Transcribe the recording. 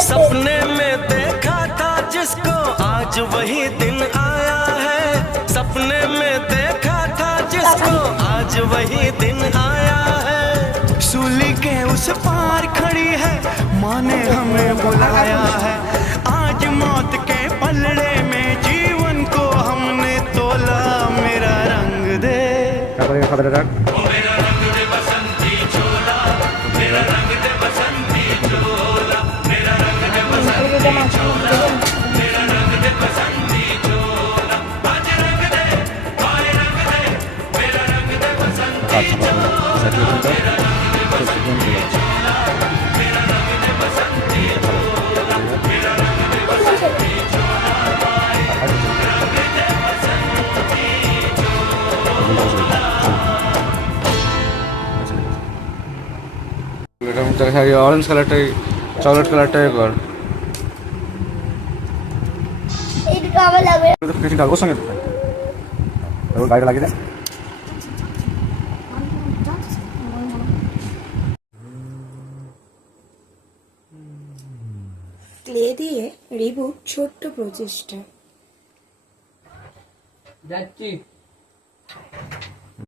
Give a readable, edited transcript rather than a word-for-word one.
सपने में देखा था जिसको आज वही दिन आया है। सपने में देखा था जिसको आज वही दिन आया है। सूली के उस पार खड़ी है, माँ ने हमें बुलाया है। आज मौत के पलड़े में जीवन को हमने तोला। मेरा रंग दे, मेरा रंग दे बसंती चोला, मेरा रंग दे बसंती चोला, मेरा रंग दे बसंती चोला, मेरा रंग दे बसंती चोला। आज रंग दे, आज रंग दे, मेरा रंग दे बसंती चोला, मेरा रंग दे बसंती चोला, मेरा रंग दे बसंती चोला, मेरा रंग दे बसंती चोला, रंग दे बसंती चोला। ऑरेंज কালারটাই চকলেট কালারটাই কর। এই দুটো আমার লাগবে। কিছু ডালবো সঙ্গে তো ওর গাড়িটা লাগিয়ে দে। ক্লে দিয়ে রিবুর ছোট্ট প্রচেষ্টা। যাচ্ছি।